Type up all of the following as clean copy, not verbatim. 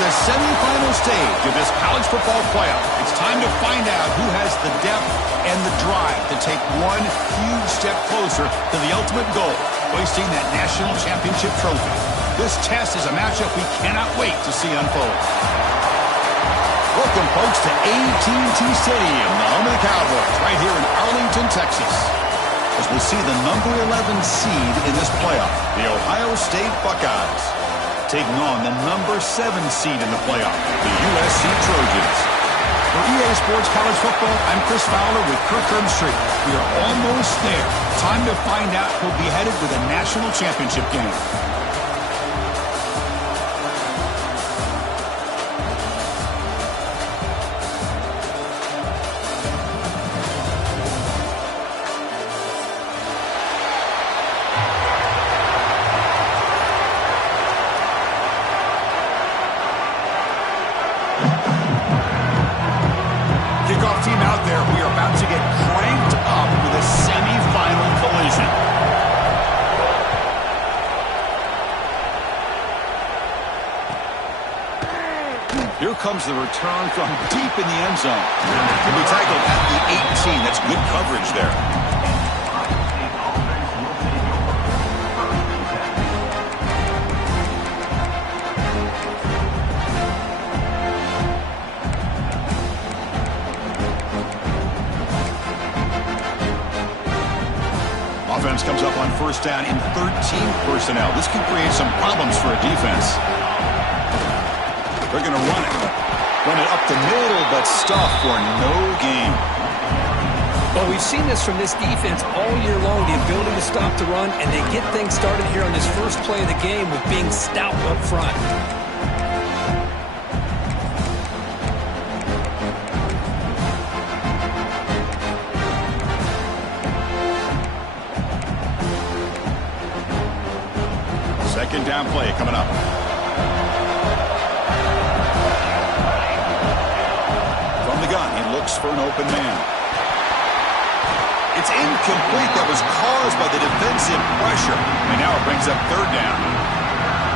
the semifinal stage of this college football playoff. It's time to find out who has the depth and the drive to take one huge step closer to the ultimate goal, hoisting that national championship trophy. This test is a matchup we cannot wait to see unfold. Welcome, folks, to AT&T Stadium, the home of the Cowboys, right here in Arlington, Texas, as we'll see the number 11 seed in this playoff, the Ohio State Buckeyes, taking on the number 7 seed in the playoff, the USC Trojans. For EA Sports College Football, I'm Chris Fowler with Kirk Herbstreit. We are almost there. Time to find out who'll be headed with a national championship game. Kickoff team out there. We are about to get cranked up with a semifinal collision. Here comes the return from deep in the end zone. Can be tackled at the 18. That's good coverage there. Offense comes up on first down in 13 personnel. This can create some problems for a defense. They're going to run it. Run it up the middle, but stuff for no gain. Well, we've seen this from this defense all year long, the ability to stop the run, and they get things started here on this first play of the game with being stout up front. Second down play coming up. From the gun, he looks for an open man. It's incomplete. That was caused by the defensive pressure. And now it brings up third down.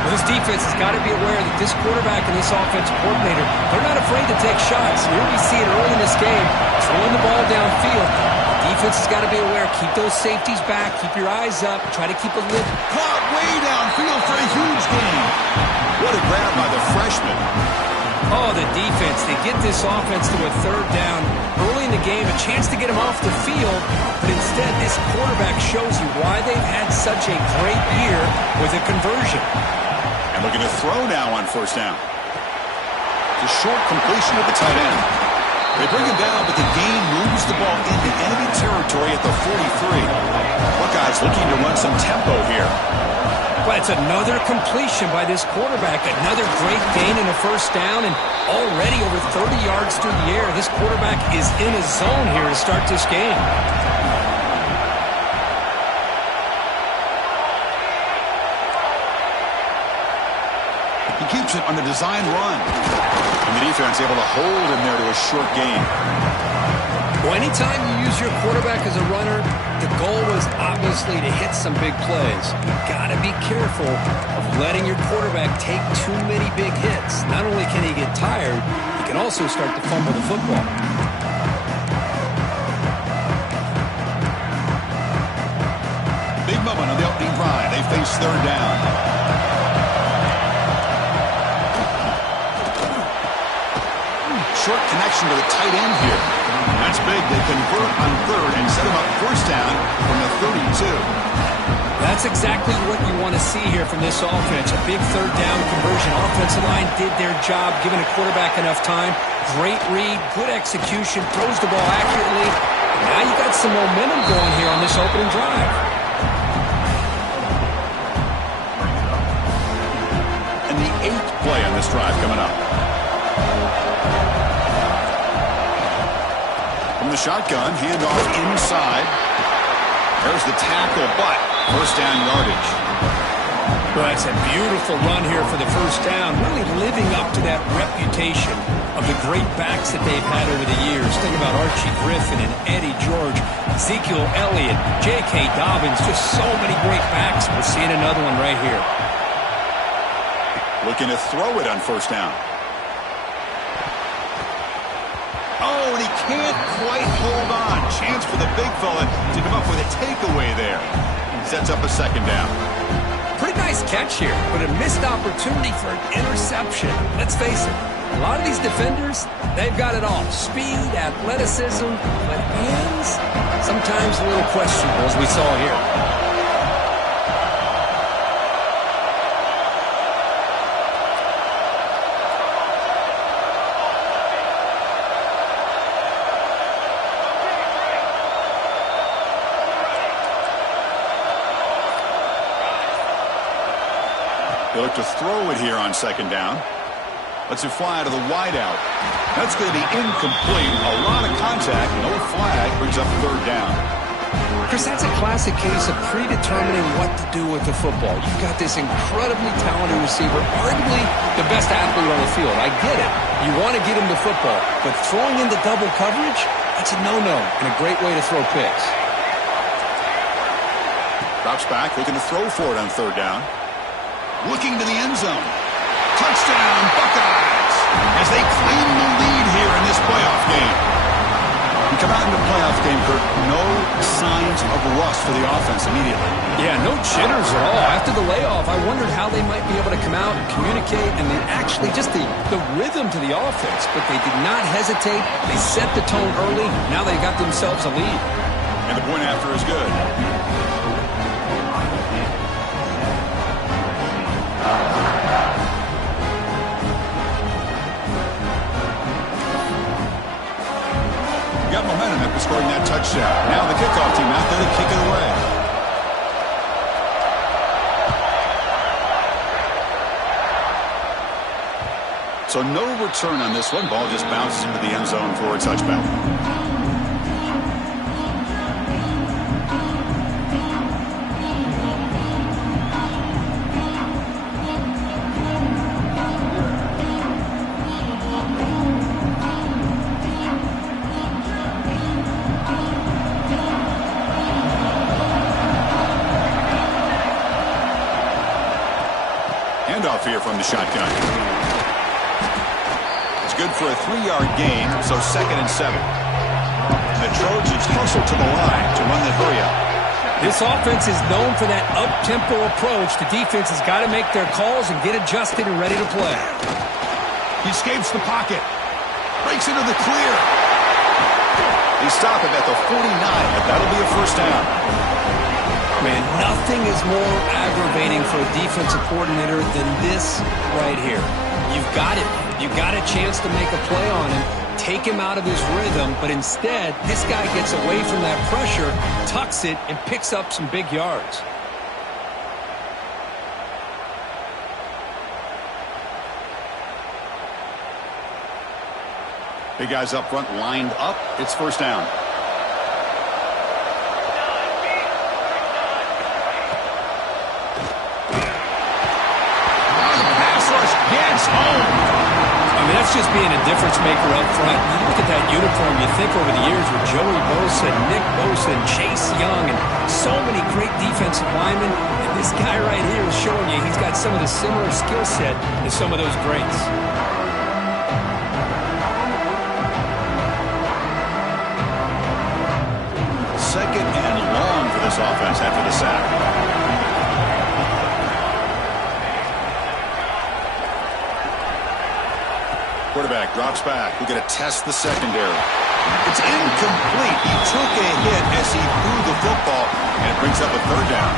Well, this defense has got to be aware that this quarterback and this offensive coordinator, they're not afraid to take shots. Here we see it early in this game, throwing the ball downfield. Defense has got to be aware. Keep those safeties back. Keep your eyes up. Try to keep a lid. Caught way downfield for a huge gain. What a grab by the freshman. Oh, the defense. They get this offense to a third down early in the game. A chance to get him off the field. But instead, this quarterback shows you why they've had such a great year with a conversion. And looking to throw now on first down. It's a short completion of the tight end. They bring him down, but the gain moves the ball into enemy territory at the 43. Buckeyes looking to run some tempo here. Well, it's another completion by this quarterback. Another great gain in a first down, and already over 30 yards through the air. This quarterback is in his zone here to start this game. He keeps it on the design run. And the defense able to hold him there to a short gain. Well, anytime you use your quarterback as a runner, the goal was obviously to hit some big plays. You've got to be careful of letting your quarterback take too many big hits. Not only can he get tired, he can also start to fumble the football. Big moment on the opening drive. They face third down. Short connection to the tight end here. That's big. They convert on third and set him up first down from the 32. That's exactly what you want to see here from this offense. A big third down conversion. Offensive line did their job, giving a quarterback enough time. Great read, good execution, throws the ball accurately. Now you got some momentum going here on this opening drive. And the 8th play on this drive coming up. From the shotgun, handoff inside. There's the tackle, but first down yardage. Well, it's a beautiful run here for the first down, really living up to that reputation of the great backs that they've had over the years. Think about Archie Griffin and Eddie George, Ezekiel Elliott, J.K. Dobbins, just so many great backs. We're seeing another one right here. Looking to throw it on first down. Oh, and he can't quite hold on. Chance for the big fella to come up with a takeaway there. Sets up a second down. Pretty nice catch here, but a missed opportunity for an interception. Let's face it, a lot of these defenders, they've got it all. Speed, athleticism, but hands, sometimes a little questionable, as we saw here. They look to throw it here on second down. Lets it fly out of the wideout. That's going to be incomplete. A lot of contact. No flag. Brings up third down. Chris, that's a classic case of predetermining what to do with the football. You've got this incredibly talented receiver, arguably the best athlete on the field. I get it. You want to get him the football. But throwing into double coverage, that's a no-no and a great way to throw picks. Drops back, looking to throw for it on third down. Looking to the end zone. Touchdown, Buckeyes, as they claim the lead here in this playoff game. You come out in the playoff game, Kurt, no signs of rust for the offense immediately. Yeah, no jitters at all. After the layoff, I wondered how they might be able to come out and communicate and then actually just the rhythm to the offense. But they did not hesitate. They set the tone early. Now they got themselves a lead. And the point after is good. Got momentum after scoring that touchdown. Now the kickoff team out there to kick it away. So no return on this one. Ball just bounces into the end zone for a touchback. Here from the shotgun. It's good for a 3-yard gain, so 2nd and 7. The Trojans hustle to the line to run the hurry-up. This offense is known for that up-tempo approach. The defense has got to make their calls and get adjusted and ready to play. He escapes the pocket. Breaks into the clear. They stop him at the 49, but that'll be a first down. Man, nothing is more aggravating for a defensive coordinator than this right here. You've got it. You've got a chance to make a play on him, take him out of his rhythm, but instead, this guy gets away from that pressure, tucks it, and picks up some big yards. Big guys up front lined up. It's first down. Home. I mean, that's just being a difference maker up front. You look at that uniform, you think over the years with Joey Bosa, Nick Bosa, and Chase Young, and so many great defensive linemen. And this guy right here is showing you he's got some of the similar skill set as some of those greats. Second and long for this offense after the sack. Quarterback drops back. We're going to test the secondary. It's incomplete. He took a hit as he threw the football, and it brings up a third down.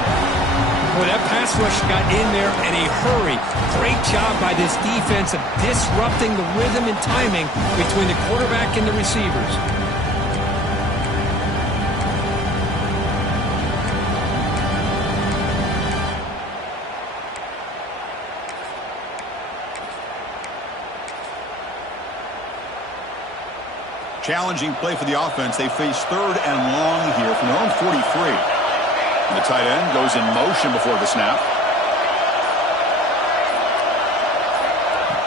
Boy, that pass rush got in there in a hurry. Great job by this defense of disrupting the rhythm and timing between the quarterback and the receivers. Challenging play for the offense. They face third and long here from their own 43. And the tight end goes in motion before the snap.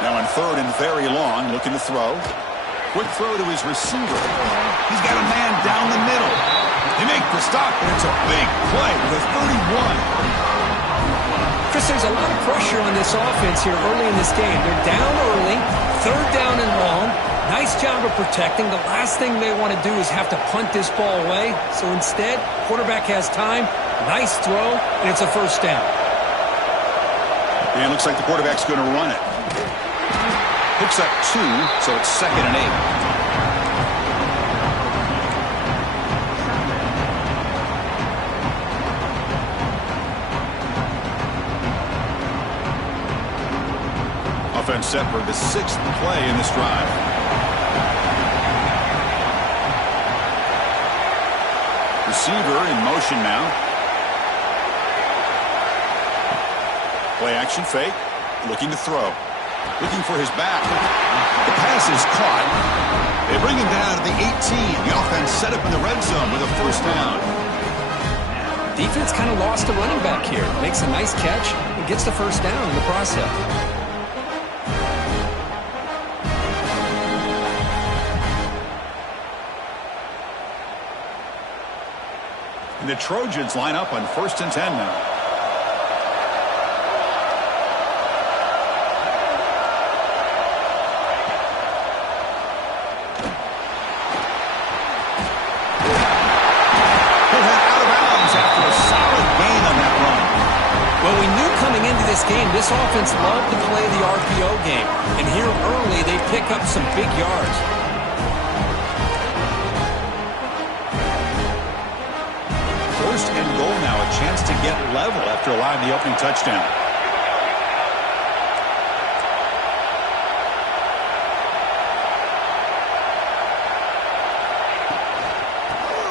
Now in third and very long, looking to throw. Quick throw to his receiver. He's got a man down the middle. They make the stop, and it's a big play with a 31. Chris, there's a lot of pressure on this offense here early in this game. They're down early, third down and long. Nice Nice job of protecting. The last thing they want to do is have to punt this ball away. So instead, quarterback has time. Nice throw, and it's a first down. And it looks like the quarterback's going to run it. Picks up 2, so it's 2nd and 8. Offense set for the 6th play in this drive. Receiver in motion now. Play action fake. Looking to throw. Looking for his back. The pass is caught. They bring him down to the 18. The offense set up in the red zone with a first down. Defense kind of lost a running back here. Makes a nice catch and gets the first down in the process. And the Trojans line up on 1st and 10 now. This game, this offense loved to play the RPO game, and here early they pick up some big yards. First and goal now, a chance to get level after allowing the opening touchdown.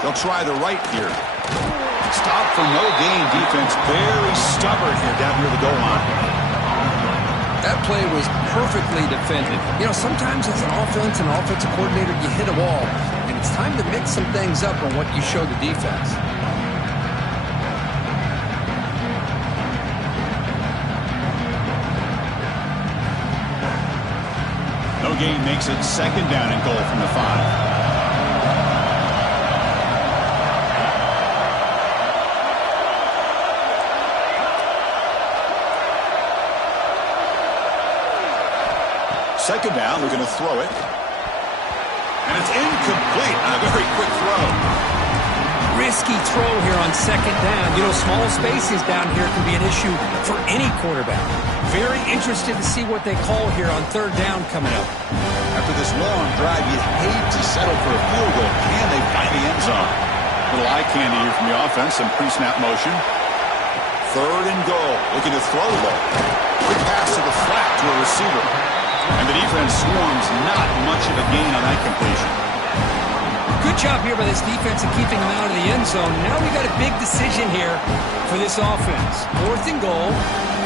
They'll try the right here. Stop for no gain. Defense very stubborn here down near the goal line. That play was perfectly defended. You know, sometimes as an offensive coordinator, you hit a wall, and it's time to mix some things up on what you show the defense. No gain makes it 2nd down and goal from the 5. Second down, they're going to throw it. And it's incomplete. A very quick throw. Risky throw here on 2nd down. You know, small spaces down here can be an issue for any quarterback. Very interested to see what they call here on 3rd down coming up. After this long drive, you'd hate to settle for a field goal. Can they find the end zone? Little eye candy here from the offense. Some pre-snap motion. 3rd and goal. Looking to throw low. Quick pass to the flat to a receiver. And the defense swarms, not much of a gain on that completion. Good job here by this defense in keeping them out of the end zone. Now we got a big decision here for this offense. 4th and goal,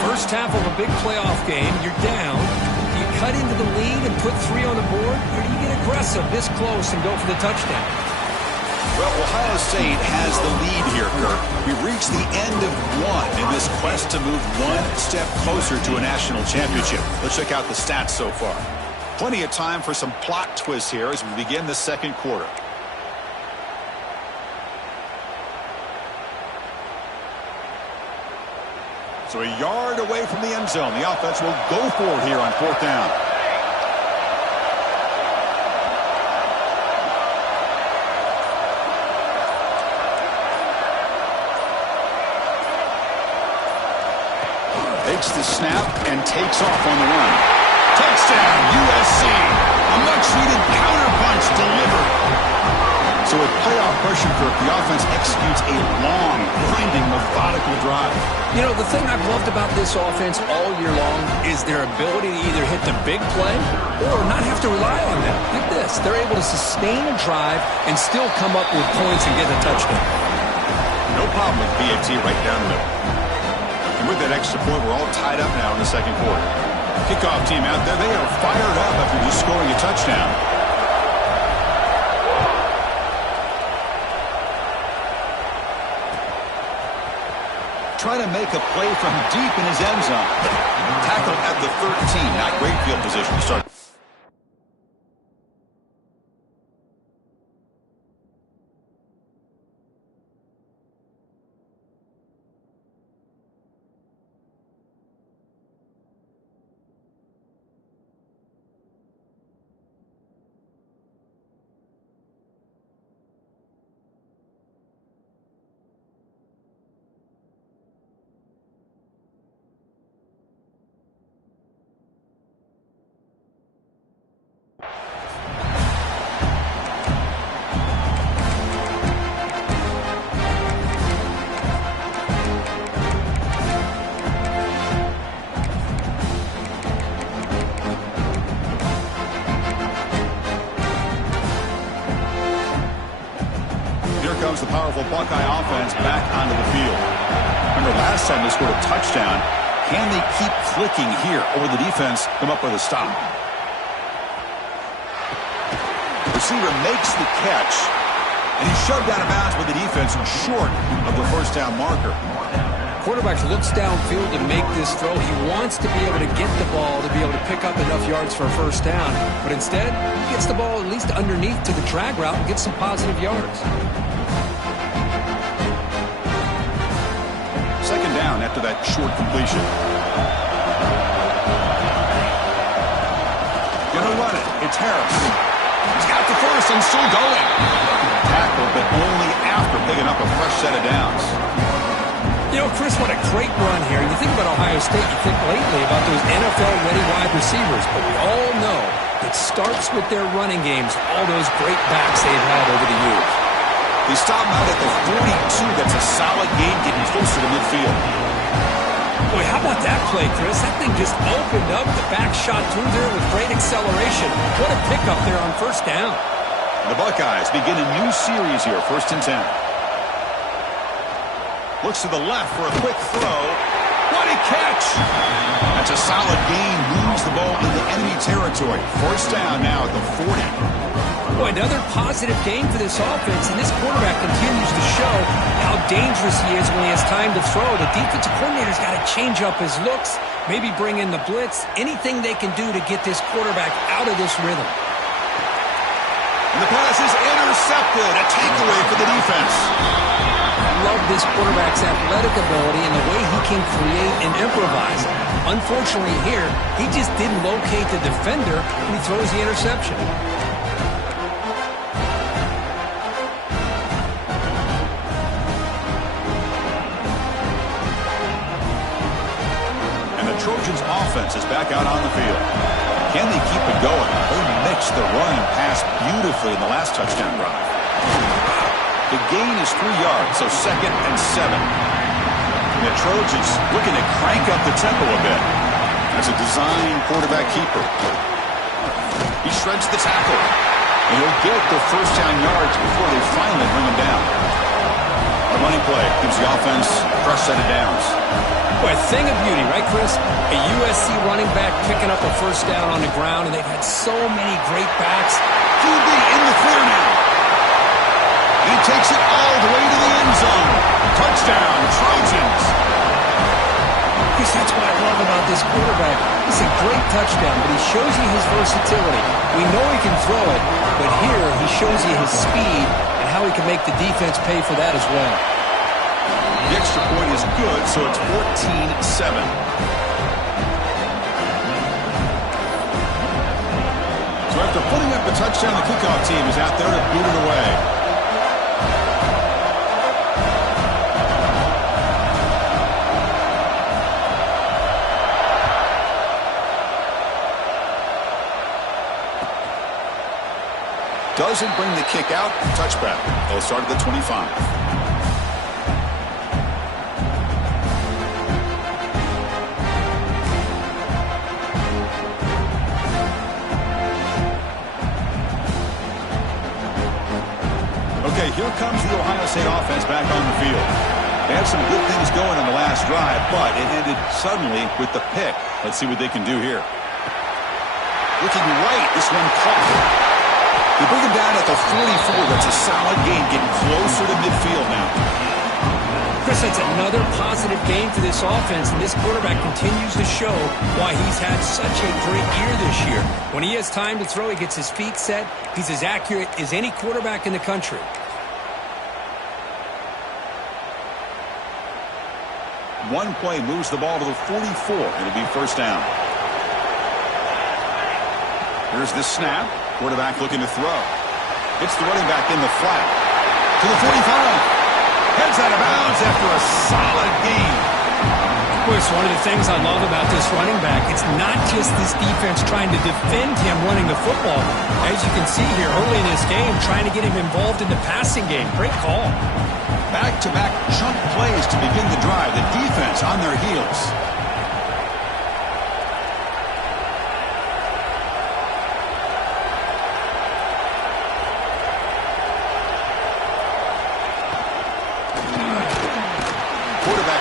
first half of a big playoff game. You're down. Do you cut into the lead and put 3 on the board, or do you get aggressive this close and go for the touchdown? Well, Ohio State has the lead here, Kirk. We've reached the end of 1 in this quest to move 1 step closer to a national championship. Let's check out the stats so far. Plenty of time for some plot twists here as we begin the 2nd quarter. So a yard away from the end zone. The offense will go for it here on 4th down. Takes the snap and takes off on the run. Touchdown, USC. A much-needed counterpunch delivered. So with playoff pressure, Kirk, the offense executes a long, grinding, methodical drive. You know, the thing I've loved about this offense all year long is their ability to either hit the big play or not have to rely on them. Like this. They're able to sustain a drive and still come up with points and get a touchdown. No problem with BAT right down the middle. And with that extra point, we're all tied up now in the 2nd quarter. Kickoff team out there, they are fired up after just scoring a touchdown. Trying to make a play from deep in his end zone. Tackled at the 13. Not great field position to start. comes the powerful Buckeye offense back onto the field. Remember last time they scored a touchdown. Can they keep clicking here, or will the defense come up with a stop? Receiver makes the catch, and he's shoved out of bounds with the defense and short of the first down marker. Quarterback looks downfield to make this throw. He wants to be able to get the ball to be able to pick up enough yards for a first down. But instead, he gets the ball at least underneath to the drag route and gets some positive yards. Second down after that short completion. Gonna run it. It's Harris. He's got the first and still going. Tackle, but only after picking up a fresh set of downs. You know, Chris, what a great run here. You think about Ohio State, you think lately about those NFL-ready wide receivers, but we all know it starts with their running games, all those great backs they've had over the years. They stop him out at the 42. That's a solid gain, getting closer to midfield. Boy, how about that play, Chris? That thing just opened up. The back shot through there with great acceleration. What a pickup there on first down. The Buckeyes begin a new series here, 1st and 10. Looks to the left for a quick throw. What a catch! That's a solid gain. Moves the ball into enemy territory. First down now at the 40. Boy, another positive gain for this offense, and this quarterback continues to show how dangerous he is when he has time to throw. The defensive coordinator's got to change up his looks, maybe bring in the blitz, anything they can do to get this quarterback out of this rhythm. And the pass is intercepted. A takeaway for the defense. Love this quarterback's athletic ability and the way he can create and improvise. Unfortunately here, he just didn't locate the defender when he throws the interception. And the Trojans' offense is back out on the field. Can they keep it going? They mixed the run and pass beautifully in the last touchdown drive. The gain is 3 yards, so 2nd and 7. And the Trojans looking to crank up the tempo a bit. As a design quarterback keeper. He shreds the tackle. And he'll get the first down yards before they finally bring him down. A running play gives the offense a fresh set of downs. Boy, a thing of beauty, right, Chris? A USC running back picking up a first down on the ground, and they've had so many great backs. QB in the clear now. He takes it all the way to the end zone. Touchdown, Trojans. Chris, that's what I love about this quarterback. It's a great touchdown, but he shows you his versatility. We know he can throw it, but here he shows you his speed and how he can make the defense pay for that as well. The extra point is good, so it's 14-7. So after putting up a touchdown, the kickoff team is out there to boot it away. Doesn't bring the kick out. Touchback. They'll start at the 25. Okay, here comes the Ohio State offense back on the field. They had some good things going on the last drive, but it ended suddenly with the pick. Let's see what they can do here. Looking right, this one caught. They bring him down at the 44. That's a solid gain, getting closer to midfield now. Chris, that's another positive gain for this offense, and this quarterback continues to show why he's had such a great year this year. When he has time to throw, he gets his feet set. He's as accurate as any quarterback in the country. One play moves the ball to the 44, and it'll be first down. Here's the snap. Quarterback looking to throw. Hits the running back in the flat. To the 45. Heads out of bounds after a solid gain. Boy, it's one of the things I love about this running back. It's not just this defense trying to defend him running the football. As you can see here early in this game, trying to get him involved in the passing game. Great call. Back-to-back chunk plays to begin the drive. The defense on their heels.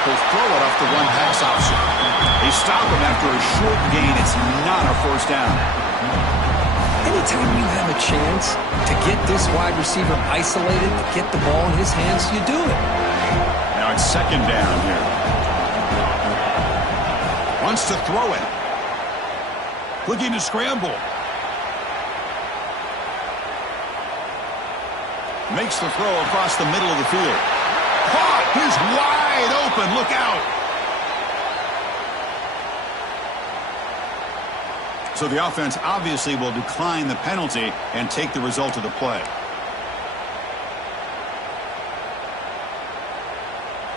He'll throw it off the one-pass option. They stop him after a short gain. It's not a first down. Anytime you have a chance to get this wide receiver isolated, to get the ball in his hands, you do it. Now it's second down here. Wants to throw it. Looking to scramble. Makes the throw across the middle of the field. Caught! He's wide open. Look out. So the offense obviously will decline the penalty and take the result of the play.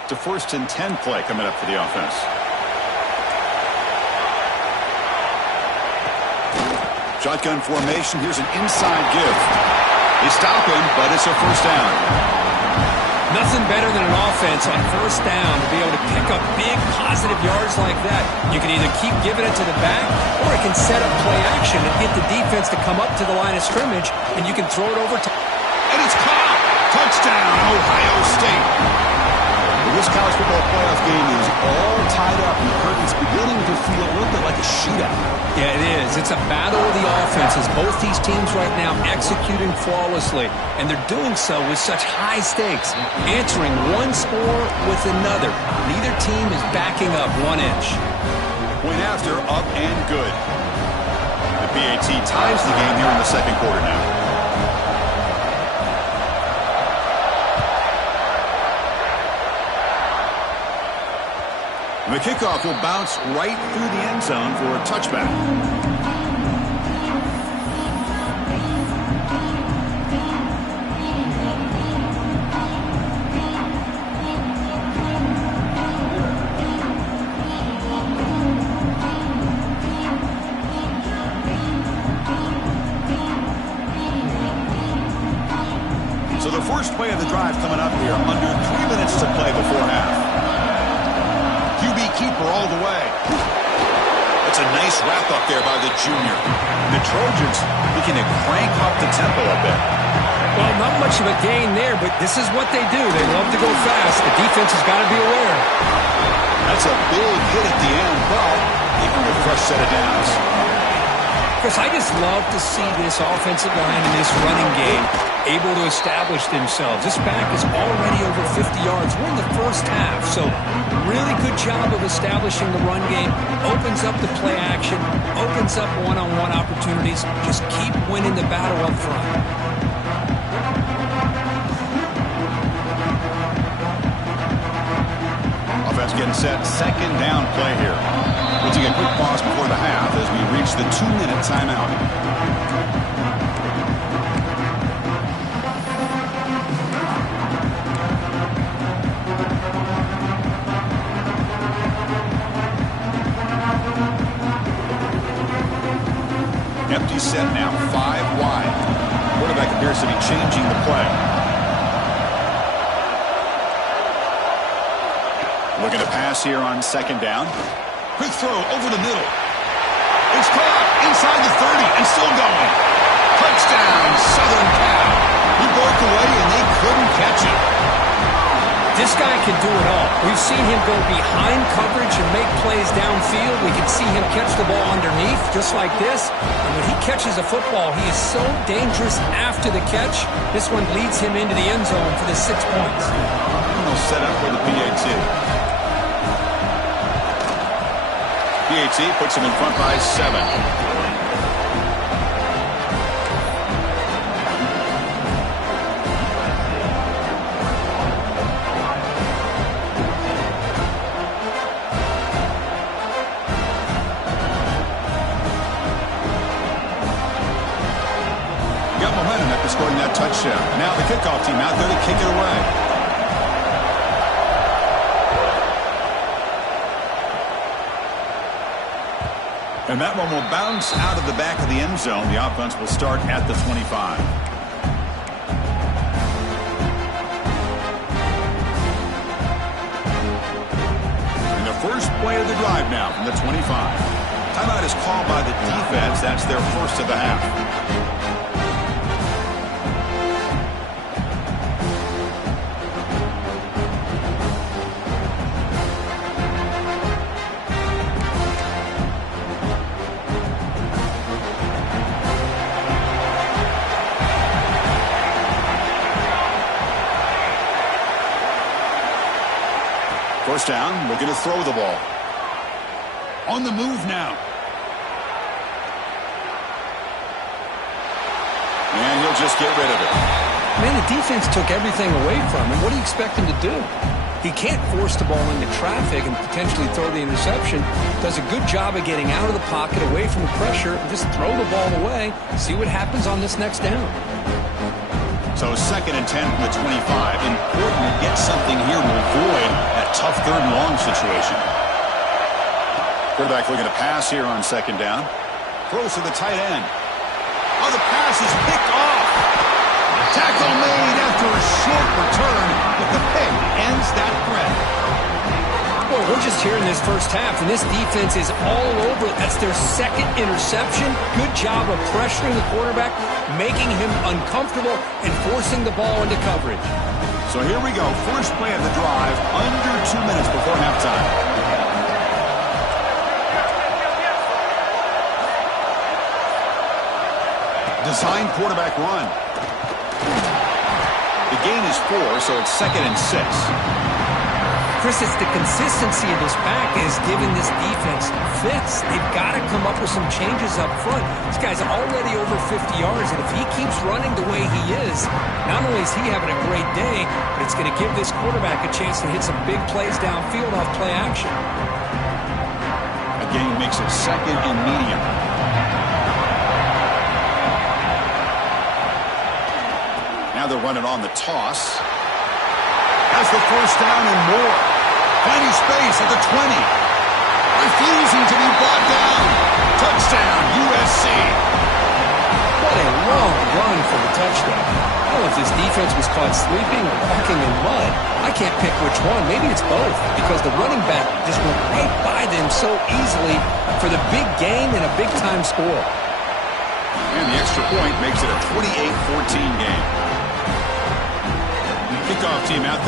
It's a 1st and 10 play coming up for the offense. Shotgun formation. Here's an inside give. They stop him, but it's a first down. Nothing better than an offense on first down to be able to pick up big positive yards like that. You can either keep giving it to the back, or it can set up play action and get the defense to come up to the line of scrimmage, and you can throw it over. And it's caught! Touchdown, Ohio State! Well, this college football playoff game is all tied up, and it's beginning to feel a little bit like a shootout. Yeah, it is. It's a battle of the offenses. Both these teams right now executing flawlessly, and they're doing so with such high stakes, answering one score with another. Neither team is backing up 1 inch. Point after, up and good. The PAT ties the game here in the second quarter now. The kickoff will bounce right through the end zone for a touchback. So the first play of the drive coming up here, under 3 minutes to play before half. QB keeper all the way. That's a nice wrap up there by the junior. The Trojans looking to crank up the tempo a bit. Well, not much of a gain there, but this is what they do. They love to go fast. The defense has got to be aware. That's a big hit at the end, but even with a fresh set of downs. Chris, I just love to see this offensive line and this running game able to establish themselves. This back is already over 50 yards. We're in the first half, so really good job of establishing the run game. Opens up the play action, opens up one-on-one opportunities. Just keep winning the battle up front. Offense getting set, second down play here. We'll take a quick pause before the half as we reach the 2-minute timeout. Empty set now, 5 wide. Quarterback appears to be changing the play. Looking to pass here on second down. Quick throw over the middle. It's caught inside the 30 and still going. Touchdown, Southern Cal. He broke away and they couldn't catch him. This guy can do it all. We've seen him go behind coverage and make plays downfield. We can see him catch the ball underneath, just like this. And when he catches a football, he is so dangerous after the catch. This one leads him into the end zone for the 6 points. And they'll set up for the PAT. PAT puts him in front by 7. Scoring that touchdown. Now the kickoff team out there to kick it away. And that one will bounce out of the back of the end zone. The offense will start at the 25. And the first play of the drive now from the 25. Timeout is called by the defense. That's their first of the half. First down, looking to throw the ball. On the move now. And he'll just get rid of it. Man, the defense took everything away from him. What do you expect him to do? He can't force the ball into traffic and potentially throw the interception. Does a good job of getting out of the pocket, away from the pressure, and just throw the ball away. See what happens on this next down. So 2nd and 10 from the 25. Important to get something here to avoid that tough 3rd and long situation. Quarterback looking to pass here on 2nd down. Throws to the tight end. Oh, the pass is picked off. Tackle made after a short return, but the pick ends that threat. Boy, we're just here in this first half, and this defense is all over. That's their 2nd interception. Good job of pressuring the quarterback, making him uncomfortable, and forcing the ball into coverage. So here we go. First play of the drive, under 2 minutes before halftime. Design quarterback run. The gain is 4, so it's 2nd and 6. Chris, it's the consistency of this back is giving this defense fits. They've got to come up with some changes up front. This guy's already over 50 yards, and if he keeps running the way he is, not only is he having a great day, but it's going to give this quarterback a chance to hit some big plays downfield off play action. A gain makes it 2nd and medium. Now they're running on the toss. Has the first down and more. Finding space at the 20. Refusing to be brought down. Touchdown, USC. What a long run for the touchdown. I don't know if this defense was caught sleeping or walking in mud. I can't pick which one. Maybe it's both, because the running back just went right by them so easily for the big gain and a big-time score. And the extra point makes it a 28-14 game. Kickoff team out there.